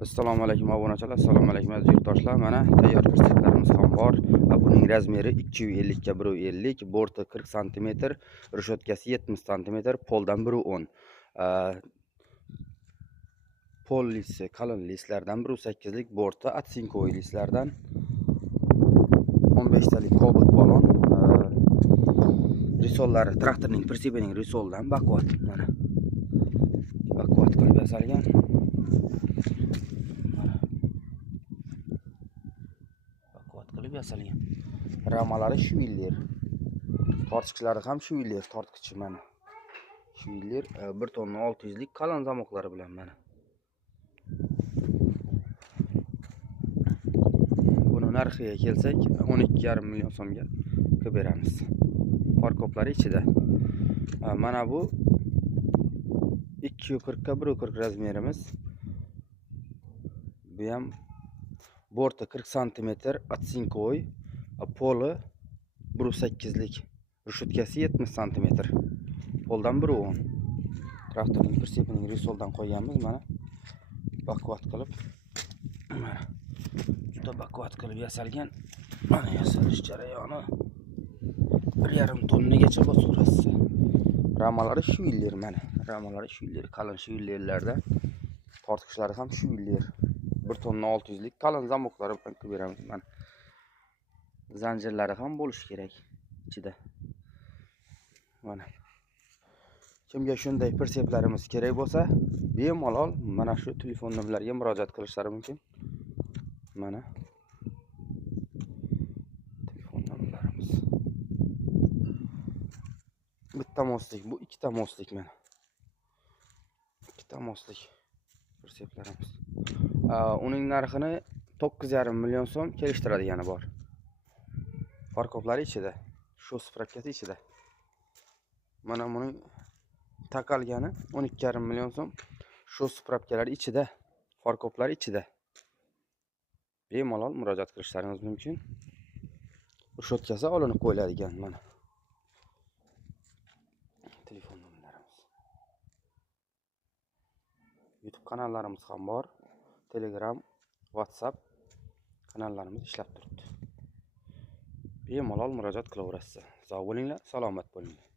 Assalomu alaykum obunachilar, assalomu alaykum aziz yurtdoshlar. Mana tayyor kurslarimiz ham bor. Buning razmeri 250 ga 150, borti 40 cm, rishotkasi 70 cm, poldan 110. Pol lisi qalin lislardan 1.8 lik, borti atsinkoy lislardan 15 talik Cobalt balon. Risollari traktorning prisipining risoldan bakvat. Mana bakvat qilib yasalgan. Yasalgan. Ramalari shvillir. Tortqichlari ham shvillir, tortqichi mana. Shvillir 1 tonna 600 lik qalin zamoqlari bilan mana. Buni narxiga kelsak 12,5 million so'mga qilib beramiz. Farkoplari ichida. Mana bu 240 ga 140 razmerimiz. Bu ham borti 40 cm, atsinkoy, poli 1.8 lik, rishotkasi 70 cm, poldan 110. Traktorning prisipining risoldan qo'yganmiz mana. Bakvat qilib, mana juda bakvat qilib yasalgan. Mana yasalish jarayoni 1,5 tonnagacha bosaverasiz. Ramalari shvillir mana. Ramalari shvillir, qalin shvillerlarda. Tortqichlari ham shvillir. 1 tonna 600 lik qalin zamoqlari bilan qilib beramiz. Mana zanjirlari ham bo'lishi kerak ichida. Mana kimga shunday perseplarimiz kerak bo'lsa, bemalol mana shu telefon nomerlariga murojaat qilishlari mumkin. Mana telefon nomerlarimiz. Bitta moslik, bu ikkita moslik mana. Ikkita moslik perseplarimiz. Uning narxini 9,5 million so'm kelishtiradigan bor. Farkoplari ichida, shu spravkasi ichida. Mana buning taqalgani 12,5 million so'm. Shu spravkalar ichida, farkoplari ichida. Bemalol murojaat qilishlaringiz mumkin. Rishotkasi olinib qo'yiladigan mana. Telefon nomerlarimiz. YouTube kanallarimiz ham bor. Telegram, WhatsApp kanallarimiz ishlab turibdi. Bemalol murojaat qilaverasiz. Sog' bo'linglar, salomat bo'linglar.